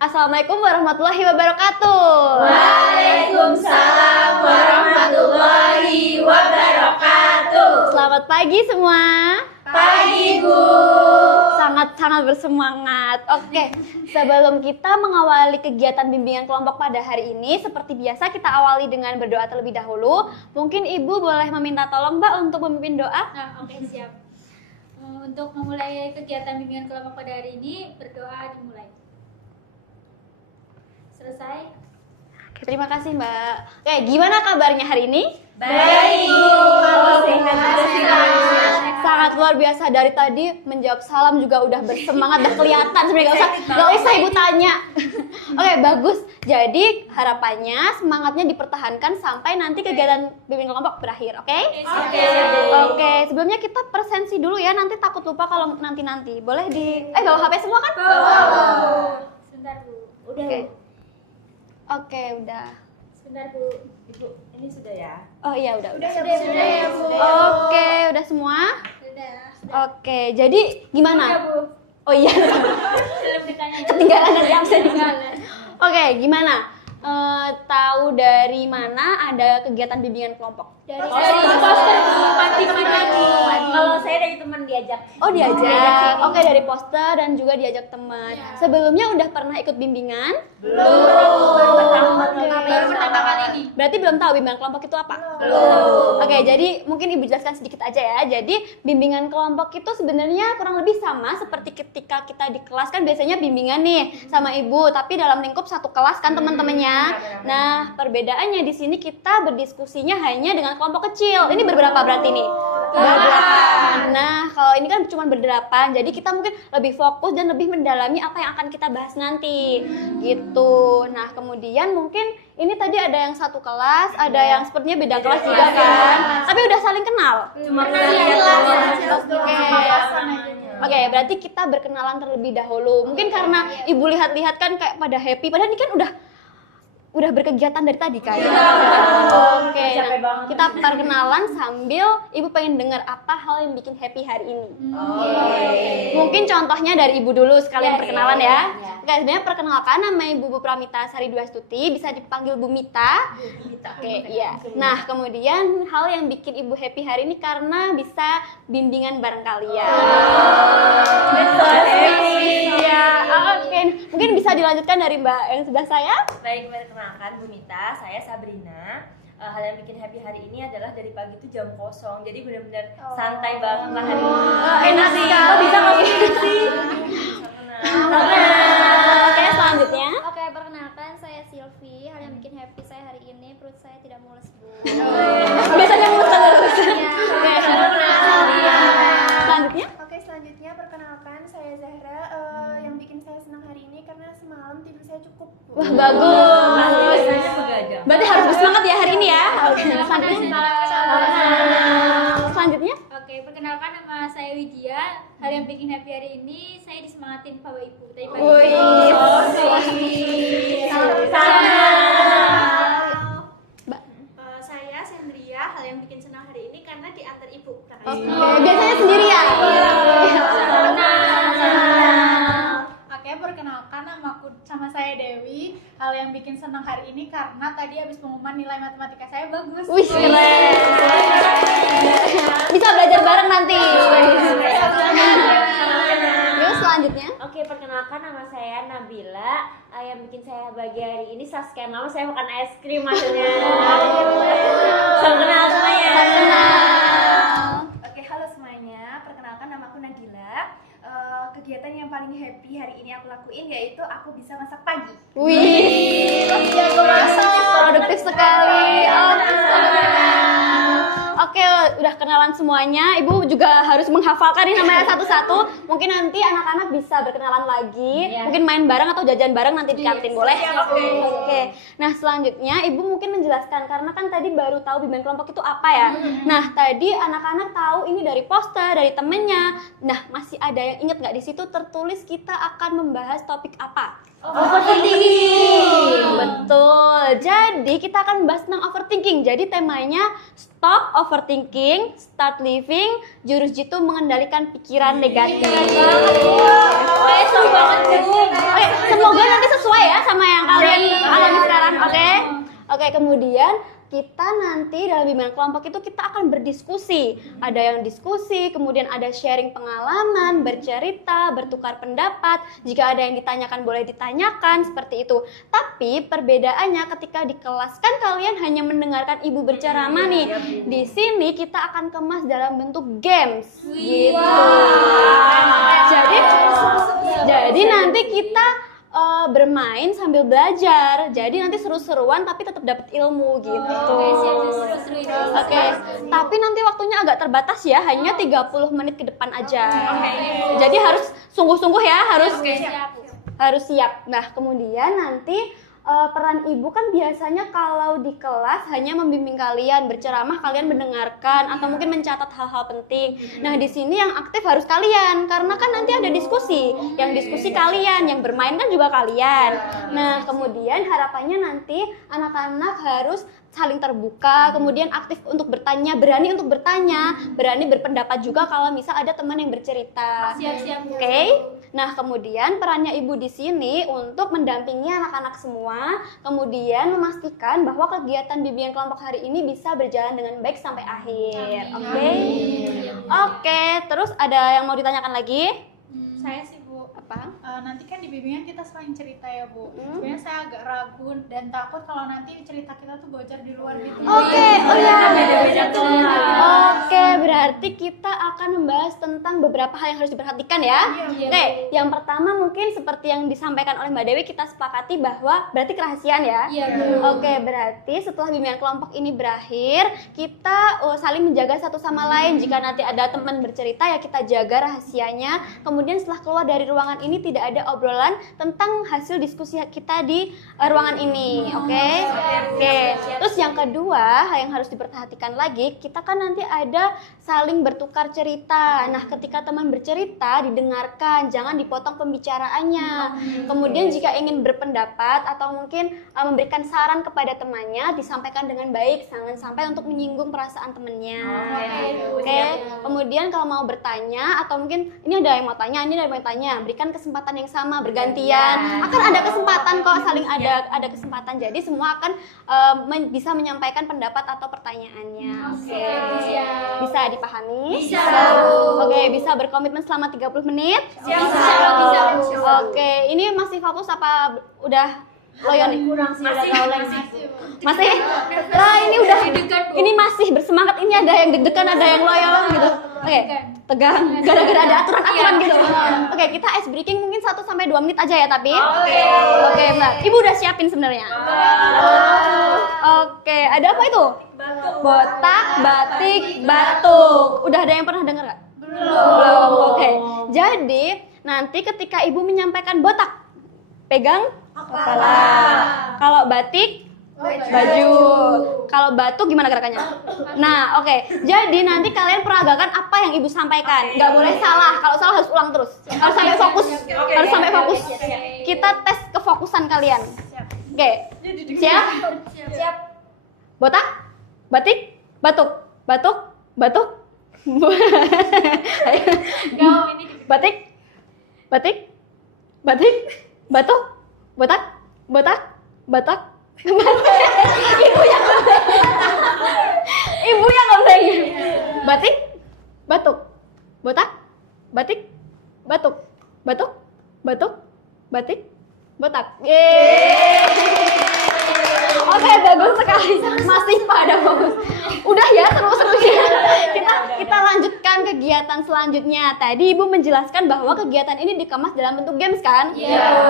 Assalamualaikum warahmatullahi wabarakatuh. Waalaikumsalam warahmatullahi wabarakatuh. Selamat pagi semua. Pagi, Bu. Sangat-sangat bersemangat. Oke, sebelum kita mengawali kegiatan bimbingan kelompok pada hari ini, seperti biasa kita awali dengan berdoa terlebih dahulu. Mungkin Ibu boleh meminta tolong Mbak untuk memimpin doa? Oke, siap. Untuk memulai kegiatan bimbingan kelompok pada hari ini, berdoa dimulai. Selesai. Oke, terima kasih Mbak. Oke, gimana kabarnya hari ini? Baik, Sangat luar biasa, dari tadi menjawab salam juga udah bersemangat, udah kelihatan sebenarnya, gak usah Ibu tanya. Oke, bagus. Jadi harapannya semangatnya dipertahankan sampai nanti kegiatan bimbingan kelompok berakhir, oke? Oke, sebelumnya kita presensi dulu ya, nanti takut lupa kalau nanti-nanti. Boleh bawa HP semua kan? Sebentar, Bu. Oke, udah. Sebentar, Bu. Ibu, ini sudah ya? Oh iya, udah. Sudah ya, Bu. Oke, udah semua? Sudah. Oke, jadi Sudah, gimana? Bu. Oh iya, Belum ditanya. ketinggalan dari absen. Ketinggalan. Oke, gimana? Tahu dari mana ada kegiatan bimbingan kelompok? Dari poster di Pati. Kalau saya dari teman diajak. Oh, diajak. Oke, dari poster dan juga diajak teman. Iya. Sebelumnya udah pernah ikut bimbingan? Belum. Baru pertama kali ini. Berarti belum tahu bimbingan kelompok itu apa? Oke, jadi mungkin Ibu jelaskan sedikit aja ya. Jadi bimbingan kelompok itu sebenarnya kurang lebih sama seperti ketika kita di kelas kan biasanya bimbingan nih sama Ibu, tapi dalam lingkup satu kelas kan teman-temannya. Nah, perbedaannya di sini kita berdiskusinya hanya dengan kelompok kecil. Ini berberapa berarti nih? Berdelapan. Nah, kalau ini kan cuma berdelapan, jadi kita mungkin lebih fokus dan lebih mendalami apa yang akan kita bahas nanti. Gitu. Nah, kemudian mungkin ini tadi ada yang satu kelas, ada yang sepertinya beda kelas juga kan. Tapi udah saling kenal. Cuma Oke, berarti kita berkenalan terlebih dahulu. Mungkin karena Ibu lihat-lihat kan kayak pada happy, padahal ini kan udah berkegiatan dari tadi kan. Oke, nah, kita perkenalan sambil Ibu pengen dengar apa hal yang bikin happy hari ini. Mungkin contohnya dari Ibu dulu sekalian perkenalan ya. Oke, sebenarnya perkenalkan nama Ibu Pramita Sari Dwastuti, bisa dipanggil Bu Mita. Oke, iya. Nah, kemudian hal yang bikin Ibu happy hari ini karena bisa bimbingan bareng kalian. Iya. Oke, mungkin bisa dilanjutkan dari Mbak yang sebelah saya. Baik, perkenalkan Bu Mita, saya Sabrina. Hal yang bikin happy hari ini adalah dari pagi itu jam kosong, jadi benar-benar santai banget lah hari ini. Enak sekali. Bisa ngopi sih. Oke, selanjutnya. Oke, perkenalkan saya Silvi. Hal yang bikin happy saya hari ini perut saya tidak mules, Bu. Biasanya mulus terus. Iya. Oke, selanjutnya. Oke, selanjutnya perkenalkan saya Zahra. Yang bikin saya senang hari ini karena semalam tidur saya cukup. Wah, bagus. Biasanya begadang. Berarti harus bersemangat ya hari ini ya. Oke, selanjutnya. Selanjutnya. Oke, perkenalkan nama saya Widya. Hal yang bikin happy hari ini saya disemangatin Bapak Ibu tadi pagi. Saya Sandria. Hal yang bikin senang hari ini karena diantar ibu. Biasanya sendirian. Oke, perkenalkan sama saya Dewi. Hal yang bikin senang hari ini karena tadi habis pengumuman nilai matematika saya bagus. Wih, keren. Bisa belajar bareng nanti. Terus selanjutnya. Oke, perkenalkan nama saya Nabila. Yang bikin saya bahagia hari ini Saskia, nama saya makan es krim maksudnya. Salam kenal semuanya. Oke, halo semuanya. Perkenalkan nama aku Nagila. Kegiatan yang paling happy hari ini aku lakuin yaitu aku bisa masak pagi. Wih, produktif sekali. Oke, udah kenalan semuanya. Ibu juga harus menghafalkan ini namanya satu-satu. Mungkin nanti anak-anak bisa berkenalan lagi. Mungkin main bareng atau jajan bareng nanti di kantin, boleh? Oke. Nah, selanjutnya Ibu mungkin menjelaskan karena kan tadi baru tahu bimbingan kelompok itu apa ya. Nah, tadi anak-anak tahu ini dari poster, dari temennya. Nah, masih ada yang ingat nggak di situ tertulis kita akan membahas topik apa? Overthinking. Betul. Jadi kita akan bahas tentang overthinking. Jadi temanya stop overthinking, start living, jurus jitu mengendalikan pikiran negatif. Seru banget, Bu. Oke, semoga nanti sesuai sama yang kalian alami sekarang, oke? Oke, kemudian kita nanti dalam bimbingan kelompok itu kita akan berdiskusi. Ada yang diskusi, kemudian ada sharing pengalaman, bercerita, bertukar pendapat. Jika ada yang ditanyakan boleh ditanyakan, seperti itu. Tapi perbedaannya ketika di kelas kan kalian hanya mendengarkan ibu berceramah nih. Di sini kita akan kemas dalam bentuk games. Gitu. Jadi nanti kita bermain sambil belajar. Jadi nanti seru-seruan tapi tetap dapat ilmu gitu. Oke. Tapi nanti waktunya agak terbatas ya, hanya 30 menit ke depan aja. Jadi harus sungguh-sungguh ya, harus siap. Nah, kemudian nanti peran ibu kan biasanya kalau di kelas hanya membimbing kalian, berceramah, kalian mendengarkan atau mungkin mencatat hal-hal penting. Nah, di sini yang aktif harus kalian karena kan nanti ada diskusi. Yang diskusi kalian, yang bermain kan juga kalian. Nah, kemudian harapannya nanti anak-anak harus saling terbuka, kemudian aktif untuk bertanya, berani untuk bertanya, berani berpendapat juga kalau misal ada teman yang bercerita. Siap-siap. Oke. Nah, kemudian perannya ibu di sini untuk mendampingi anak-anak semua, kemudian memastikan bahwa kegiatan bimbingan kelompok hari ini bisa berjalan dengan baik sampai akhir. Oke. Oke, terus ada yang mau ditanyakan lagi? Saya sih Bu, Apa? nanti kan di bimbingan kita sering cerita ya Bu. Sebenarnya saya agak ragu dan takut kalau nanti cerita kita tuh bocor di luar gitu. Oke, oh ya. Beda-beda tuh. Oke, berarti kita akan membahas tentang beberapa hal yang harus diperhatikan ya. Oke, yang pertama mungkin seperti yang disampaikan oleh Mbak Dewi, kita sepakati bahwa berarti kerahasiaan ya. Iya, Bu. Oke, berarti setelah bimbingan kelompok ini berakhir, kita saling menjaga satu sama lain. Jika nanti ada teman bercerita ya kita jaga rahasianya. Kemudian setelah keluar dari ruangan ini tidak ada obrolan tentang hasil diskusi kita di ruangan ini. Oke. Terus yang kedua, yang harus diperhatikan lagi, kita kan nanti ada saling bertukar cerita. Nah, ketika teman bercerita didengarkan, jangan dipotong pembicaraannya. Kemudian jika ingin berpendapat atau mungkin memberikan saran kepada temannya, disampaikan dengan baik, jangan sampai untuk menyinggung perasaan temannya. Oke. Kemudian kalau mau bertanya atau mungkin ini ada yang mau tanya, ini ada yang mau tanya, berikan kesempatan yang sama, bergantian. Akan ada kesempatan kok, saling ada kesempatan. Jadi semua akan bisa menyampaikan pendapat atau pertanyaannya. Oke. Bisa dipahami? Bisa. Oke, bisa berkomitmen selama 30 menit? Bisa. Oke, ini masih fokus apa udah loyo nih? Kurang sih, ada gaul lagi. Masih? Lah ini udah ini masih bersemangat, ini ada yang deg-degan, ada yang loyo gitu. Oke, tegang gara-gara ada aturan-aturan gitu. Oke, kita ice breaking mungkin 1 sampai 2 menit aja ya tapi. Oke, Mbak. Ibu udah siapin sebenarnya. Oke, ada apa itu? Botak, batik, batuk. Udah ada yang pernah dengar nggak? Belum. Oke. Jadi nanti ketika ibu menyampaikan botak, pegang kepala. Kalau batik, baju. Kalau batuk gimana gerakannya? Nah, oke. Jadi nanti kalian peragakan apa yang ibu sampaikan. Nggak boleh salah. Kalau salah harus ulang terus. Harus sampai fokus. Harus sampai fokus. Kita tes kefokusan kalian. Oke. Siap? Siap. Botak, batik, batuk, batuk, batuk. Batik, batik, batik, batuk, botak, botak, batak. Ibu yang ngeblank. Batik, batuk, botak, batik, batuk, batuk, batuk, batik, botak. Oke, bagus sekali. Masih pada bagus. Udah ya, seru-serunya. Kita lanjutkan kegiatan selanjutnya. Tadi Ibu menjelaskan bahwa kegiatan ini dikemas dalam bentuk games kan?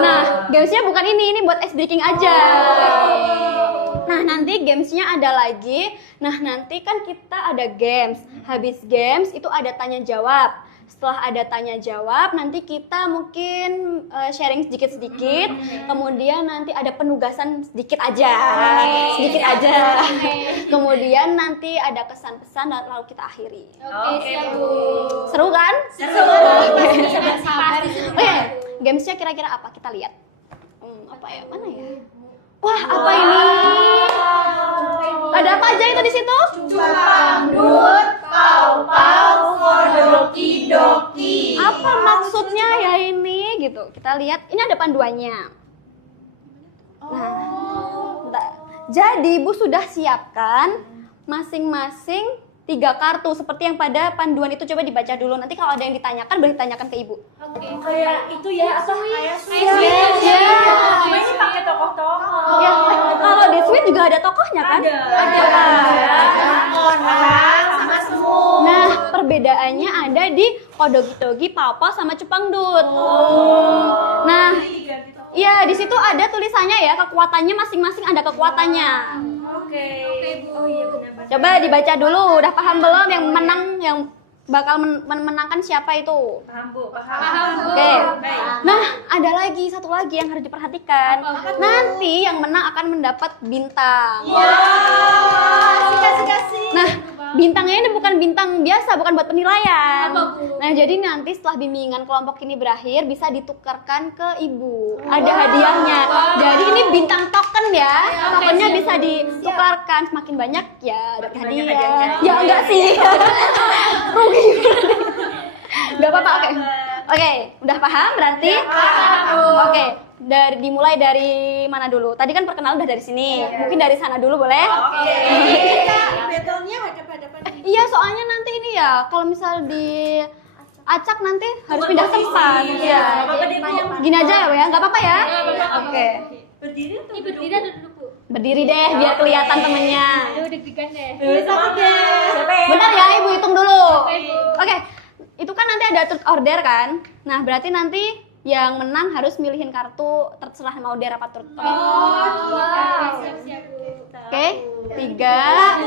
Nah, gamesnya bukan ini buat ice breaking aja. Nah, nanti gamesnya ada lagi. Nah, nanti kan kita ada games. Habis games itu ada tanya jawab. Setelah ada tanya jawab, nanti kita mungkin sharing sedikit-sedikit. Kemudian nanti ada penugasan sedikit aja. Kemudian nanti ada kesan-pesan dan lalu kita akhiri. Oke, siap Bu. Seru kan? Seru. Oke, gamesnya kira-kira apa? Kita lihat. Apa ya? Mana ya? Wah, apa ini? Ada apa aja itu di situ? Cupangdut, pau-pau, doki-doki. Apa maksudnya ya ini gitu? Kita lihat. Ini ada panduannya. Bentar. Jadi Ibu sudah siapkan masing-masing 3 kartu seperti yang pada panduan itu, coba dibaca dulu. Nanti kalau ada yang ditanyakan boleh ditanyakan ke Ibu. Kayak itu ya, apa? Ini pakai tokoh-tokoh. Ya, kalau di Sweet juga ada tokohnya kan? Ada. Sama semua. Nah, perbedaannya ada di Kodogi-togi, Papa sama Cupangdut. Nah, iya di situ ada tulisannya ya, kekuatannya masing-masing ada kekuatannya. Oke. Oh iya benar. Coba dibaca dulu, udah paham belum yang menang, yang bakal menangkan siapa itu? Paham Bu. Oke. Nah, ada lagi satu lagi yang harus diperhatikan. Nanti yang menang akan mendapat bintang. Nah, bintangnya ini bukan bintang biasa, bukan buat penilaian. Nah, jadi nanti setelah bimbingan kelompok ini berakhir bisa ditukarkan ke Ibu. Ada hadiahnya. Jadi ini bintang token ya. Tokennya bisa ditukarkan, semakin banyak ya dapat hadiah. Ya enggak sih. Rugi. Enggak apa-apa, oke. Oke, udah paham berarti? Oke, dimulai dari mana dulu? Tadi kan perkenalan udah dari sini. Mungkin dari sana dulu boleh? Battle-nya hadap-hadapan. Iya, soalnya nanti ini ya, kalau misal di acak nanti harus pindah tempat. Iya. Gini aja ya, nggak apa-apa ya? Oke. Berdiri tuh. Ini berdiri atau duduk, Bu? Berdiri deh, biar kelihatan temennya. Aduh, deg-degan deh. Siapa ya? Bentar ya, Ibu hitung dulu. Oke, itu kan nanti ada truth order kan? Nah, berarti nanti yang menang harus milihin kartu, terserah mau dare apa truth. Oke? Siap-siap, Bu. Oke, 3,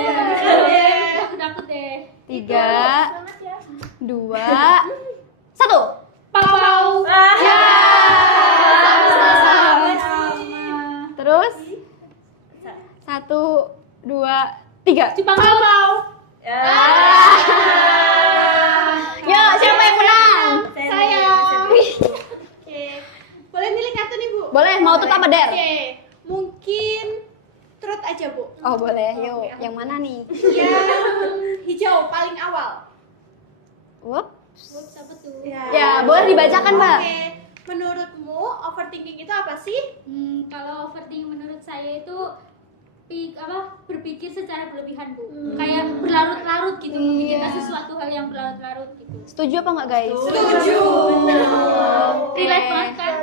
Takut deh. 3, 2, 1. Pau. Ya. Terus 1, 2, 3. Cupang Pau. Ya, siapa yang menang? Saya. Boleh milih kartu nih, Bu? Boleh, mau tuh apa dare? Oke. Mungkin truth aja, Bu. Oh, boleh. Yuk, yang mana nih? Yang hijau paling awal. Wup. Ups, apa tuh? Ya, boleh dibacakan, Mbak. Oke. Menurutmu overthinking itu apa sih? Kalau overthinking menurut saya itu berpikir secara berlebihan, Bu. Kayak berlarut-larut gitu, memikirkan sesuatu hal yang berlarut-larut gitu. Setuju apa enggak, guys? Setuju. Relate banget kan?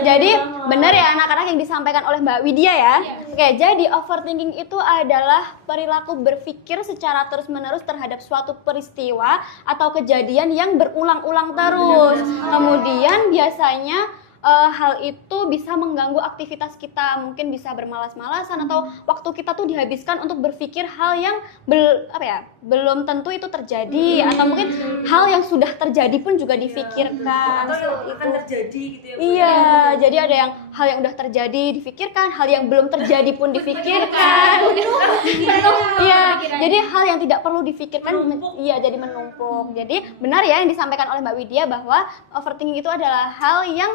Jadi benar ya anak-anak yang disampaikan oleh Mbak Widya ya. Iya. Oke, jadi overthinking itu adalah perilaku berpikir secara terus-menerus terhadap suatu peristiwa atau kejadian yang berulang-ulang terus. Kemudian biasanya hal itu bisa mengganggu aktivitas kita, mungkin bisa bermalas-malasan atau waktu kita tuh dihabiskan untuk berpikir hal yang belum tentu itu terjadi atau mungkin hal yang sudah terjadi pun juga difikirkan. Atau yang akan terjadi gitu ya. Iya, jadi ada yang hal yang udah terjadi difikirkan, hal yang belum terjadi pun difikirkan. Iya, jadi hal yang tidak perlu difikirkan iya jadi menumpuk. Jadi benar ya yang disampaikan oleh Mbak Widya bahwa overthinking itu adalah hal yang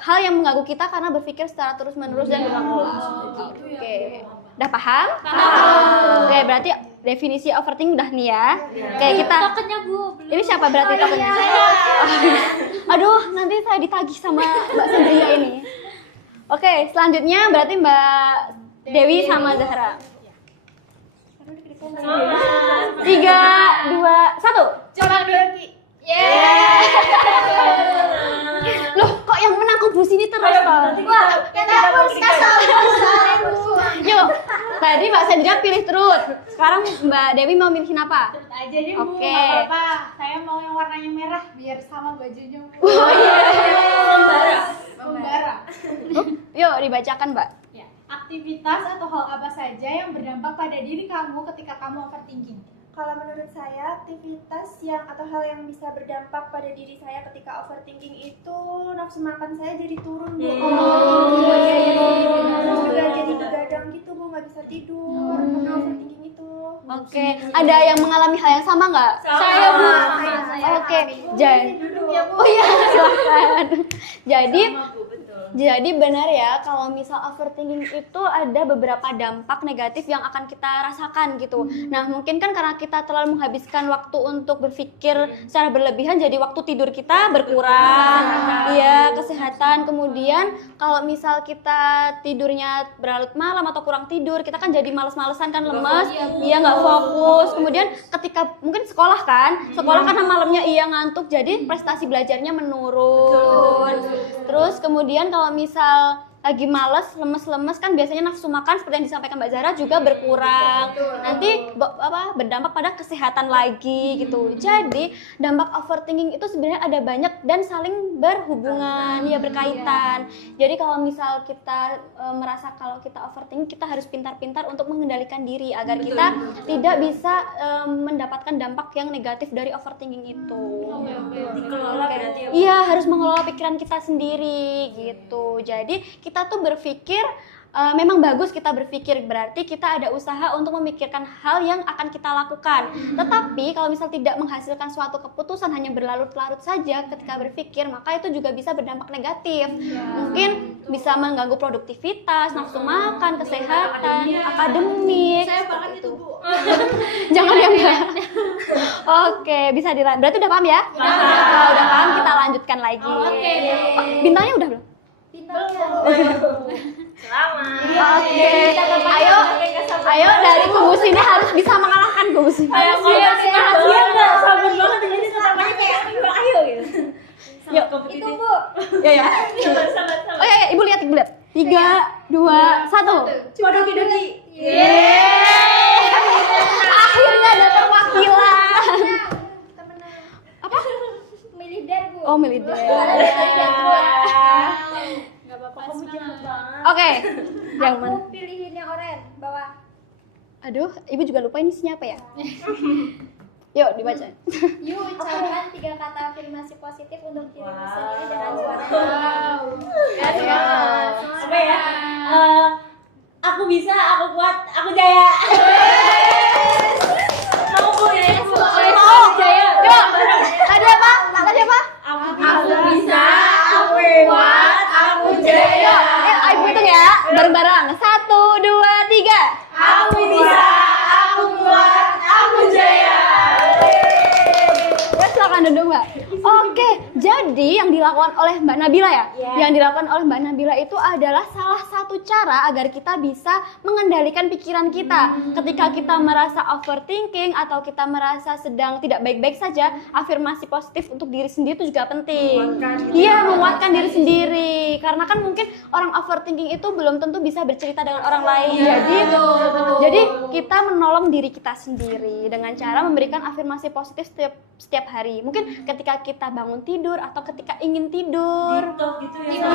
hal yang mengganggu kita karena berpikir secara terus-menerus dan berulang-ulang. Oke. Udah paham? Oke, berarti definisi overthinking udah nih ya. Oke, kita Tokennya, Bu. Belum. ini siapa berarti tokennya? Aduh, nanti saya ditagih sama Mbak Sandria ini. Oke, selanjutnya berarti Mbak Dewi sama Zahra. 3, 2, 1. Coba Dorki. Loh, kok yang menang kubu sini terus toh? Wah, Yuk, tadi Mbak Sandra pilih truth. Sekarang Mbak Dewi mau milihin apa? Aja deh, Bu. Oke. Nggak apa-apa. Saya mau yang warnanya merah biar sama bajunya, Bu. Oh iya. Membara. Yuk, dibacakan Mbak. Ya, aktivitas atau hal apa saja yang berdampak pada diri kamu ketika kamu overthinking? Kalau menurut saya, aktivitas atau hal yang bisa berdampak pada diri saya ketika overthinking itu nafsu makan saya jadi turun, Bu. Terus juga jadi begadang gitu, Bu, nggak bisa tidur karena overthinking itu. Oke, ada yang mengalami hal yang sama nggak? Saya, Bu. Oke, jadi Duduk ya, Bu. oh iya, silakan. Jadi Sama, Bu, betul. Jadi benar ya, kalau misal overthinking itu ada beberapa dampak negatif yang akan kita rasakan gitu. Nah, mungkin kan karena kita terlalu menghabiskan waktu untuk berpikir secara berlebihan, jadi waktu tidur kita berkurang. Iya, kesehatan. Kemudian kalau misal kita tidurnya berlarut malam atau kurang tidur, kita kan jadi males-malesan kan, lemes. Iya, nggak fokus. Kemudian ketika mungkin sekolah kan karena malamnya iya ngantuk, jadi prestasi belajarnya menurun. Terus kemudian kalau misal lagi males, lemes-lemes kan biasanya nafsu makan seperti yang disampaikan Mbak Zara juga berkurang. Nanti berdampak pada kesehatan lagi gitu. Jadi dampak overthinking itu sebenarnya ada banyak dan saling berhubungan, ya berkaitan. Jadi kalau misal kita merasa kalau kita overthinking, kita harus pintar-pintar untuk mengendalikan diri agar kita tidak bisa mendapatkan dampak yang negatif dari overthinking itu. Dikelola berarti ya. Iya, harus mengelola pikiran kita sendiri gitu. Jadi kita tuh berpikir, memang bagus kita berpikir, berarti kita ada usaha untuk memikirkan hal yang akan kita lakukan. Tetapi kalau misal tidak menghasilkan suatu keputusan, hanya berlarut-larut saja ketika berpikir, maka itu juga bisa berdampak negatif. Mungkin bisa mengganggu produktivitas, nafsu makan, kesehatan, akademik. Saya banget itu, Bu. Jangan ya Mbak. Oke, bisa berarti udah paham ya? Kalau udah paham kita lanjutkan lagi. Oke. Oh, bintangnya udah belum? Selamat. Oke, ayo dari kubu sini harus bisa mengalahkan kubu sini. Ayo nggak sabar banget ini namanya kayak ayo gitu. Yuk, Itu Bu. ya. Sabar. Oh ya, ibu lihat. 3, 2, 1. Doki. Akhirnya ada perwakilan. Kita menang. Apa? Militer, Bu. Oh, militer. Enggak apa-apa. Kamu jahat banget. Oke, yang mana? Aku pilihin yang oranye, bawah. Aduh, ibu juga lupa ini isinya apa ya? Yuk, dibaca. Yuk, ucapkan 3 kata afirmasi positif untuk dirimu sendiri dengan suara. Apa ya? Aku bisa, aku kuat, aku jaya. Mau Bu ya? Mau. Jaya. Yuk. Tadi apa? Aku bisa, aku kuat, aku jaya. Ibu hitung ya, bareng-bareng. 1, 2, 3. Aku bisa, aku kuat, aku jaya. Ya, silakan duduk Mbak. Oke, jadi yang dilakukan oleh Mbak Nabila ya? Iya. Yang dilakukan oleh Mbak Nabila itu adalah salah satu cara agar kita bisa mengendalikan pikiran kita. Ketika kita merasa overthinking atau kita merasa sedang tidak baik-baik saja, afirmasi positif untuk diri sendiri itu juga penting. Iya, menguatkan diri sendiri. Karena kan mungkin orang overthinking itu belum tentu bisa bercerita dengan orang lain. Jadi kita menolong diri kita sendiri dengan cara memberikan afirmasi positif setiap hari. Mungkin ketika kita bangun tidur atau ketika ingin tidur. Gitu ya.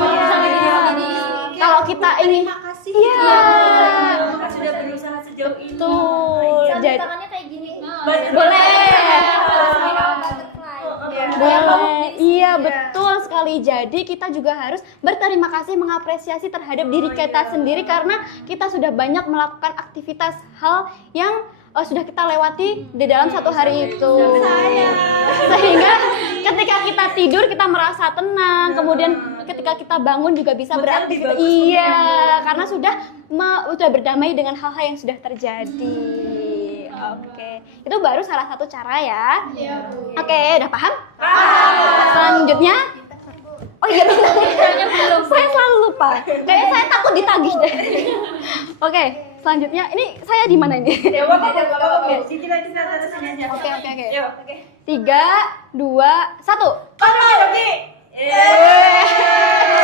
Kalau kita ingin, Terima kasih. iya, Sudah berusaha sejauh ini. betul. Jadi Tangannya kayak gini. boleh. Butterfly. Boleh, iya betul sekali. Jadi kita juga harus berterima kasih, mengapresiasi terhadap diri kita sendiri karena kita sudah banyak melakukan aktivitas hal yang sudah kita lewati di dalam satu hari itu. Sehingga ketika kita tidur kita merasa tenang, kemudian ketika kita bangun juga bisa beraktivitas. Iya, karena sudah berdamai dengan hal-hal yang sudah terjadi. Oke, itu baru salah satu cara ya. Oke, udah paham? Selanjutnya, oh iya belum. Saya selalu lupa. Kayaknya saya takut ditagih deh. Oke, selanjutnya ini saya di mana ini? Oke. 3, 2, 1.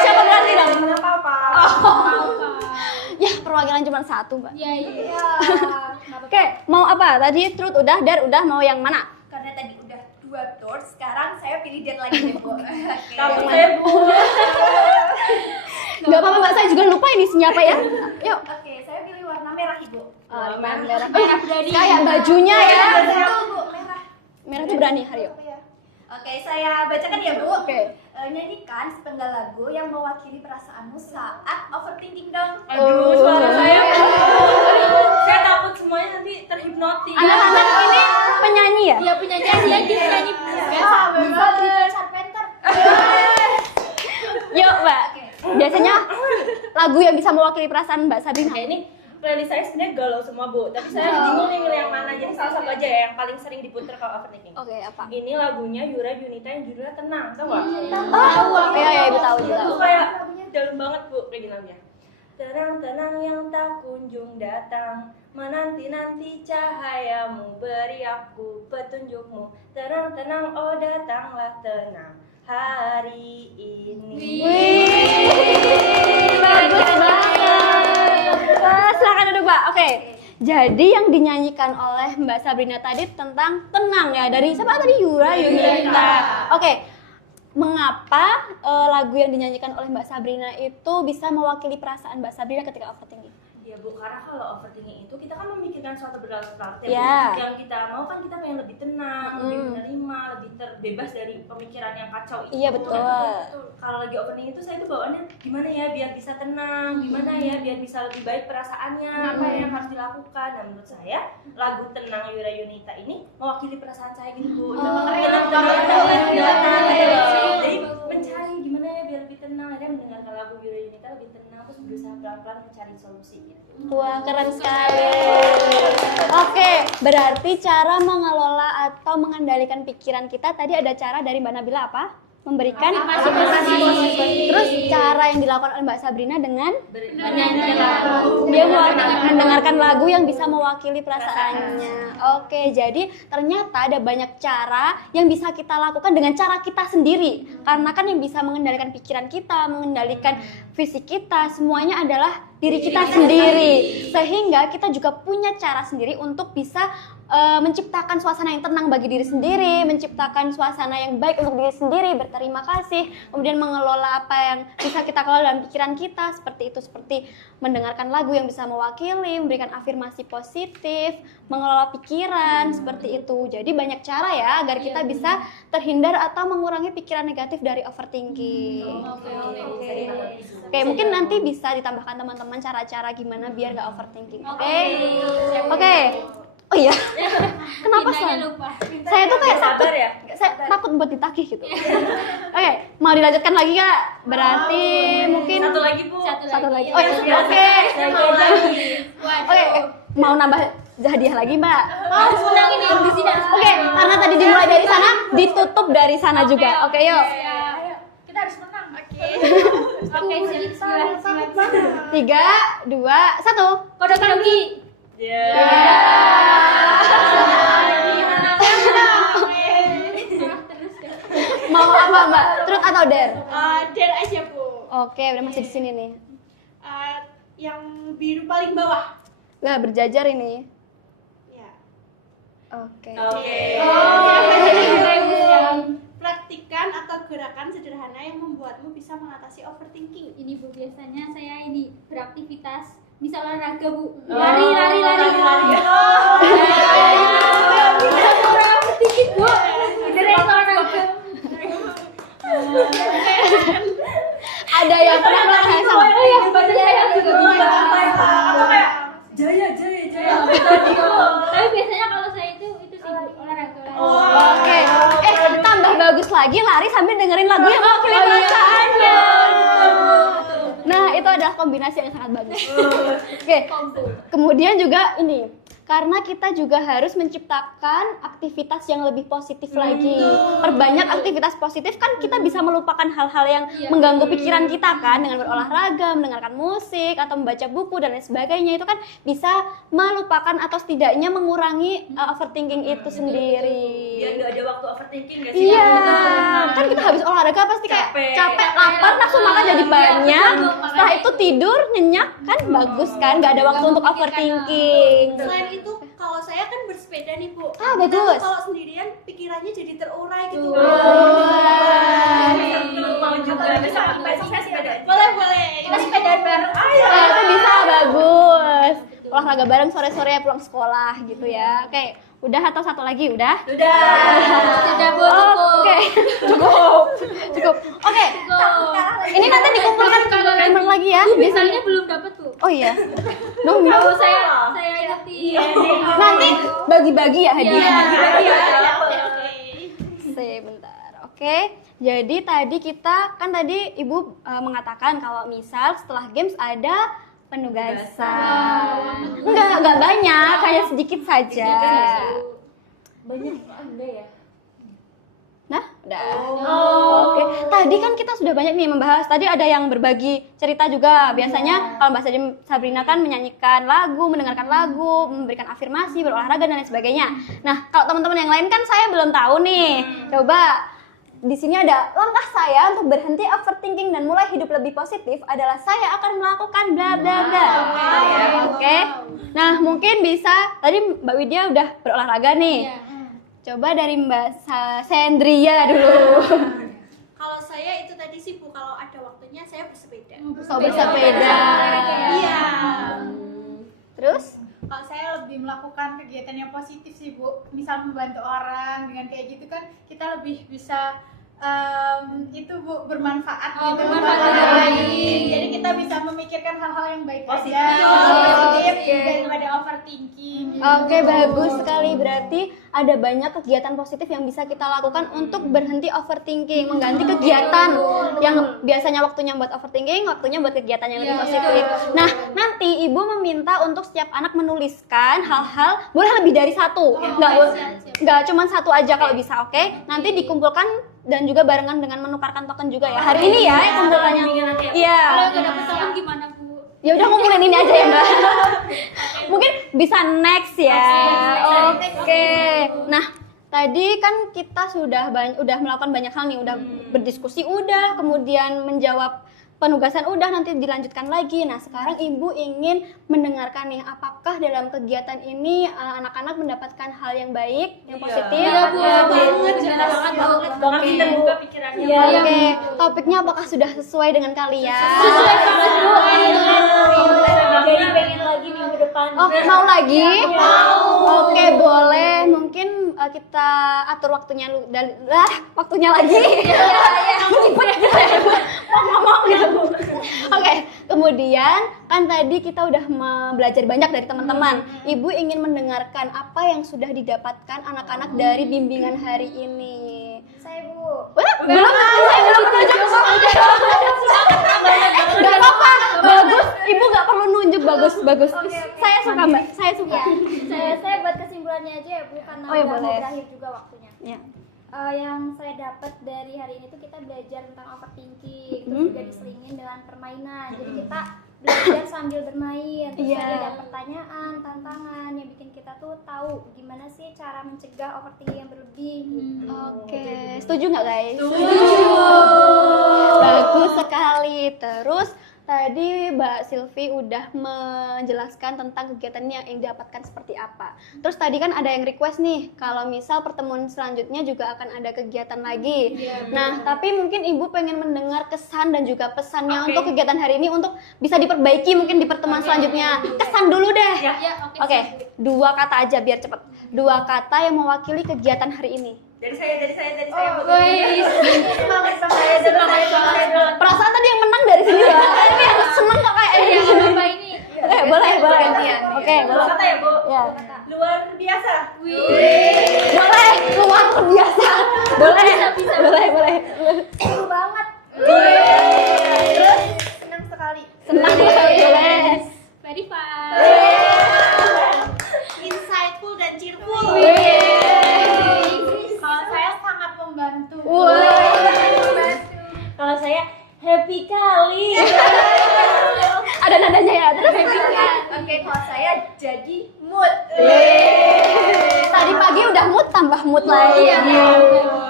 Siapa berarti dong? Ya, perwakilan cuma satu, Mbak. Iya. Oke, mau apa? Tadi truth udah, dare udah, mau yang mana? Karena tadi udah 2 door, sekarang saya pilih dare lagi nih, Bu. Kamu saya Bu. Gak apa-apa, Mbak, saya juga lupa ini isinya apa ya. Yuk. Oke, saya pilih warna merah, Ibu. Merah berani. Kayak bajunya ya. Betul, Bu, merah. Merah tuh berani, Haryo. Oke, saya bacakan ya, Bu. Oke. Nyanyikan sepenggal lagu yang mewakili perasaanmu saat overthinking dong. Aduh, suara saya. Saya takut semuanya nanti terhipnotis. Anak-anak ini penyanyi ya? Dia punya dia nyanyi. Bisa beli Charpenter. Yuk, Mbak. biasanya lagu yang bisa mewakili perasaan Mbak Sabrina. Oke, ini playlist saya sebenarnya galau semua, Bu. Tapi saya bingung nih milih yang mana. Jadi salah satu aja ya yang paling sering diputar kalau overthinking. Oke, apa? Ini lagunya Yura Yunita yang judulnya Tenang, tau gak? Tahu. Iya, Ibu tahu juga. Itu kayak dalam banget, Bu, kayak gini lagunya. Tenang-tenang yang tak kunjung datang, menanti-nanti cahayamu, beri aku petunjukmu. Tenang-tenang, oh datanglah tenang hari ini. Bagus banget. Wah, silakan duduk, Mbak. Oke. Jadi yang dinyanyikan oleh Mbak Sabrina tadi tentang tenang ya, dari siapa tadi? Yura Yunita. Oke. Mengapa lagu yang dinyanyikan oleh Mbak Sabrina itu bisa mewakili perasaan Mbak Sabrina ketika overthinking? Ya Bu, karena kalau overthinking itu kita kan memikirkan suatu berlarut-larut Ya. Yang kita mau kan kita pengen lebih tenang, lebih menerima, lebih terbebas dari pemikiran yang kacau itu. Iya, betul. Kalau lagi overthinking itu saya tuh bawaannya gimana ya biar bisa tenang, gimana ya biar bisa lebih baik perasaannya, apa yang harus dilakukan. Dan menurut saya lagu Tenang Yura Yunita ini mewakili perasaan saya gitu Bu. Jadi mencari gimana ya biar lebih tenang, akhirnya mendengarkan lagu Yura Yunita lebih tenang, terus berusaha pelan-pelan mencari solusi gitu. Wah, keren sekali. Oke, berarti cara mengelola atau mengendalikan pikiran kita tadi ada cara dari Mbak Nabila apa? Memberikan afirmasi. Terus cara yang dilakukan oleh Mbak Sabrina dengan dia mendengarkan lagu yang bisa mewakili perasaannya. Oke, jadi ternyata ada banyak cara yang bisa kita lakukan dengan cara kita sendiri. Karena kan yang bisa mengendalikan pikiran kita, mengendalikan fisik kita, semuanya adalah diri kita sendiri. Sehingga kita juga punya cara sendiri untuk bisa menciptakan suasana yang tenang bagi diri sendiri, menciptakan suasana yang baik untuk diri sendiri, berterima kasih, kemudian mengelola apa yang bisa kita kelola dalam pikiran kita, seperti itu, seperti mendengarkan lagu yang bisa mewakili, memberikan afirmasi positif, mengelola pikiran, seperti itu. Jadi banyak cara ya agar kita bisa terhindar atau mengurangi pikiran negatif dari overthinking. Oke, mungkin nanti bisa ditambahkan teman-teman cara-cara gimana biar nggak overthinking. Oke. Oh iya, kenapa Pintanya San? lupa. Saya tuh kayak takut, Sabar ya? saya takut buat ditagih gitu. Oke, mau dilanjutkan lagi Kak? Berarti mungkin Satu lagi Bu. satu lagi. Oh, oke. Oke, mau nambah hadiah lagi Mbak? Mau menang ini di sini. Oke, karena tadi dimulai dari sana, ditutup dari sana juga. Oke, yuk. Ayo, kita harus menang. Oke, silakan. 3, 2, 1. Kode karaoke. Mau apa Mbak? Truth atau dare? Dare aja Bu. Oke, udah masih di sini nih. Yang biru paling bawah. Nah, berjajar ini. Ya. Oke. Praktikan atau gerakan sederhana yang membuatmu bisa mengatasi overthinking. Ini Bu, biasanya saya ini beraktivitas misal olahraga Bu. Oh. Lari. Sedikit Bu. Beneran olahraga. Ada yang pernah melakukan hal yang sama? Oh iya, badan saya juga bisa. Jaya. Tapi biasanya kalau saya itu sih Bu, olahraga. Oke. Tambah bagus lagi lari sambil dengerin lagu yang mewakili perasaannya. Nah, itu adalah kombinasi yang sangat bagus. Oke. Kemudian juga ini, karena kita juga harus menciptakan aktivitas yang lebih positif lagi. Perbanyak aktivitas positif kan kita bisa melupakan hal-hal yang mengganggu pikiran kita kan, dengan berolahraga, mendengarkan musik atau membaca buku dan lain sebagainya. Itu kan bisa melupakan atau setidaknya mengurangi overthinking itu sendiri. Biar nggak ada waktu overthinking nggak sih? Iya, kan kita habis olahraga pasti kayak capek, lapar, nafsu makan jadi banyak. Setelah itu tidur nyenyak kan, bagus kan, nggak ada waktu untuk overthinking. Selain itu, kalau saya kan bersepeda nih Bu. Ah, Kita bagus. tuh kalau sendirian pikirannya jadi terurai gitu. Mau juga besok saya sepeda. Boleh. Kita sepedaan bareng. Nah, itu bisa, bagus. Olahraga bareng sore-sore pulang sekolah gitu ya. Oke, udah atau satu lagi udah? Sudah Bu, cukup. Oke, cukup. Oke, ini nanti dikumpulkan nomor lagi ya. Biasanya belum dapat Bu. Oh iya. Duh, Oh, saya ingetin. nanti bagi-bagi ya hadiah. Iya. Sebentar. Oke. Jadi tadi kita kan tadi Ibu mengatakan kalau misal setelah games ada penugasan. Enggak banyak, kayak sedikit saja. Banyak enggak ya? Nah, udah. Oke. Tadi kan kita sudah banyak nih membahas. Tadi ada yang berbagi cerita juga. Biasanya kalau Mbak Sabrina kan menyanyikan lagu, mendengarkan lagu, memberikan afirmasi, berolahraga dan lain sebagainya. Nah, kalau teman-teman yang lain kan saya belum tahu nih. Coba di sini ada langkah saya untuk berhenti overthinking dan mulai hidup lebih positif adalah saya akan melakukan bla bla bla. Oke. Nah, mungkin bisa tadi Mbak Widya udah berolahraga nih. Coba dari Mbak Sandria dulu. Kalau saya itu tadi sih Bu, kalau ada waktunya saya bersepeda. Bersepeda. Iya. Terus? Kalau saya lebih melakukan kegiatan yang positif sih Bu, misal membantu orang dengan kayak gitu kan kita lebih bisa itu Bu bermanfaat gitu bermanfaat untuk orang orang lain. Jadi kita bisa memikirkan hal-hal yang baik Positif. positif daripada overthinking. Oke, bagus sekali. Berarti ada banyak kegiatan positif yang bisa kita lakukan untuk berhenti overthinking, mengganti kegiatan yang biasanya waktunya buat overthinking, waktunya buat kegiatan yang lebih positif. Nah, nanti Ibu meminta untuk setiap anak menuliskan hal-hal, boleh lebih dari satu, nggak cuma satu aja kalau bisa, oke? Nanti dikumpulkan dan juga barengan dengan menukarkan token juga ya. Hari ini ya kumpulkannya. Iya. Kalau nggak dapet token gimana Bu? Ya udah ngumpulin ini aja ya Mbak. Mungkin bisa next ya. Oke. Nah, tadi kan kita sudah melakukan banyak hal nih, udah berdiskusi udah, kemudian menjawab penugasan udah, nanti dilanjutkan lagi. Nah, sekarang Ibu ingin mendengarkan nih, apakah dalam kegiatan ini anak-anak mendapatkan hal yang baik, yang positif? Iya Bu, banget, jelas banget. Makin terbuka pikirannya. Oke, topiknya apakah sudah sesuai dengan kalian? Sesuai banget Bu. Jadi pengen lagi minggu depan. Oh, mau lagi? Oke, boleh. Mungkin kita atur waktunya waktunya lagi. Ngomong gitu. Oke, kemudian kan tadi kita udah belajar banyak dari teman-teman. Ibu ingin mendengarkan apa yang sudah didapatkan anak-anak dari bimbingan hari ini. Saya Bu. Belum, saya belum nunjuk. Gak apa-apa, bagus. Ibu gak perlu nunjuk, bagus. Saya suka Mbak, saya suka. Saya buat kesimpulannya aja ya Bu, karena Oh, ya, udah mau boleh. berakhir juga waktunya. Ya. Yang saya dapat dari hari ini tuh kita belajar tentang overthinking, terus juga diselingin dengan permainan. Jadi kita belajar sambil bermain, terus Iya. tadi ada pertanyaan, tantangan yang bikin kita tuh tahu gimana sih cara mencegah overthinking yang berlebih. Gitu. Oke, setuju nggak guys? Bagus sekali. Terus tadi Mbak Silvi udah menjelaskan tentang kegiatannya yang didapatkan seperti apa. Terus tadi kan ada yang request nih, kalau misal pertemuan selanjutnya juga akan ada kegiatan lagi. Nah, tapi mungkin Ibu pengen mendengar kesan dan juga pesannya untuk kegiatan hari ini untuk bisa diperbaiki mungkin di pertemuan selanjutnya. Kesan dulu deh. Ya, Oke, 2 kata aja biar cepet. 2 kata yang mewakili kegiatan hari ini. Dari saya. Perasaan tadi yang menang dari sini ya. Ini yang seneng kok kayak ini. Apa ini? Oke, boleh. Oke, boleh. Kata ya Bu. Ya. Luar biasa. Boleh, luar biasa. Boleh. Boleh. Seru banget. Terus senang sekali. Senang sekali, boleh. Very fun. Insightful dan cheerful. Kalau saya sangat membantu. Kalau saya happy kali. Ada nadanya ya. Terus Oke, kalau saya jadi mood. tadi pagi udah mood tambah mood lagi.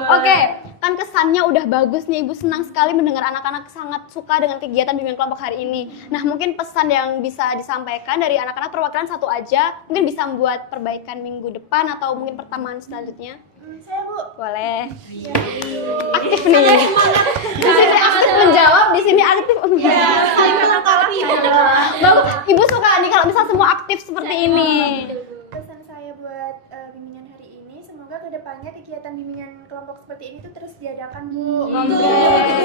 Oke, kan kesannya udah bagus nih. Ibu senang sekali mendengar anak-anak sangat suka dengan kegiatan bimbingan kelompok hari ini. Nah, mungkin pesan yang bisa disampaikan dari anak-anak perwakilan satu aja, mungkin bisa membuat perbaikan minggu depan atau mungkin pertemuan selanjutnya. Saya Bu. Boleh. Aktif nih. Di sini aktif menjawab, di sini aktif. Saling melengkapi. Bagus. Ibu suka nih kalau bisa semua aktif seperti ini. Pesan saya buat bimbingan hari ini, semoga semoga kedepannya kegiatan bimbingan kelompok seperti ini tuh terus diadakan Bu. Oke.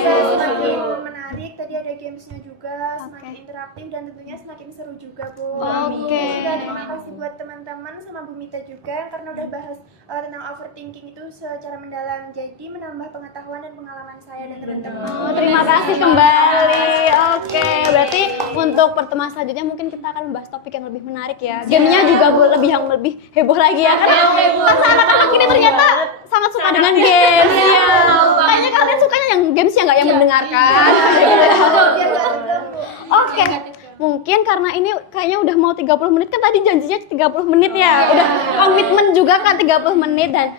Semakin menarik, tadi ada gamesnya juga, semakin interaktif dan tentunya semakin seru juga Bu. Oke. Dan terima kasih buat teman-teman sama Bu Mita juga karena udah bahas tentang overthinking itu secara mendalam, jadi menambah pengetahuan dan pengalaman saya dan teman-teman. Oh, terima kasih kembali. Oke, berarti untuk pertemuan selanjutnya mungkin kita akan membahas topik yang lebih menarik ya. Gamenya juga lebih heboh lagi ya karena anak-anak ini ternyata sangat suka dengan games ya. Kayaknya kalian sukanya yang games ya, nggak yang mendengarkan. Oke. Mungkin karena ini kayaknya udah mau 30 menit, kan tadi janjinya 30 menit ya. Udah komitmen juga kan 30 menit dan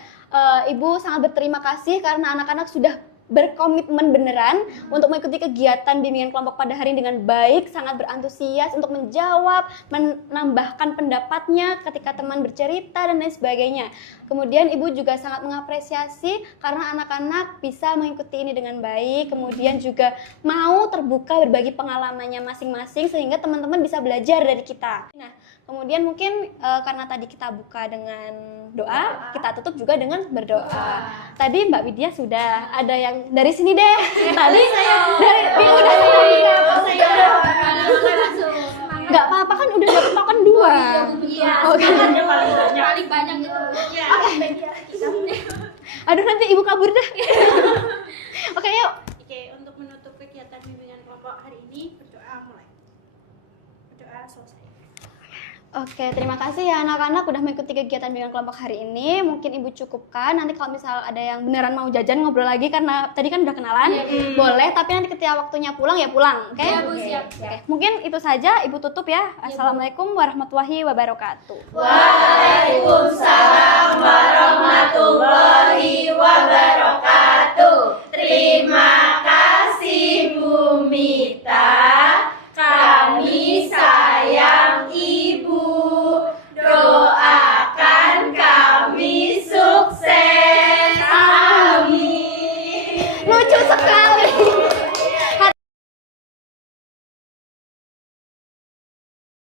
Ibu sangat berterima kasih karena anak-anak sudah berkomitmen beneran untuk mengikuti kegiatan bimbingan kelompok pada hari ini dengan baik, sangat berantusias untuk menjawab, menambahkan pendapatnya ketika teman bercerita dan lain sebagainya. Kemudian Ibu juga sangat mengapresiasi karena anak-anak bisa mengikuti ini dengan baik, kemudian juga mau terbuka berbagi pengalamannya masing-masing sehingga teman-teman bisa belajar dari kita. Nah, kemudian mungkin karena tadi kita buka dengan doa, kita tutup juga dengan berdoa. Tadi Mbak Widya sudah, ada yang dari sini deh. Tadi dari udah nggak apa-apa kan udah dapat token 2. Iya. Oke. Paling banyak gitu. Aduh nanti Ibu kabur dah. Oke, yuk. Oke, untuk menutup kegiatan bimbingan kelompok hari ini, berdoa mulai. Berdoa selesai. Oke, terima kasih ya anak-anak udah mengikuti kegiatan bimbingan kelompok hari ini. Mungkin Ibu cukupkan. Nanti kalau misal ada yang beneran mau jajan ngobrol lagi karena tadi kan udah kenalan, boleh. Tapi nanti ketika waktunya pulang ya pulang, oke? Iya, Bu, siap. Oke, mungkin itu saja. Ibu tutup ya. Assalamualaikum warahmatullahi wabarakatuh. Waalaikumsalam warahmatullahi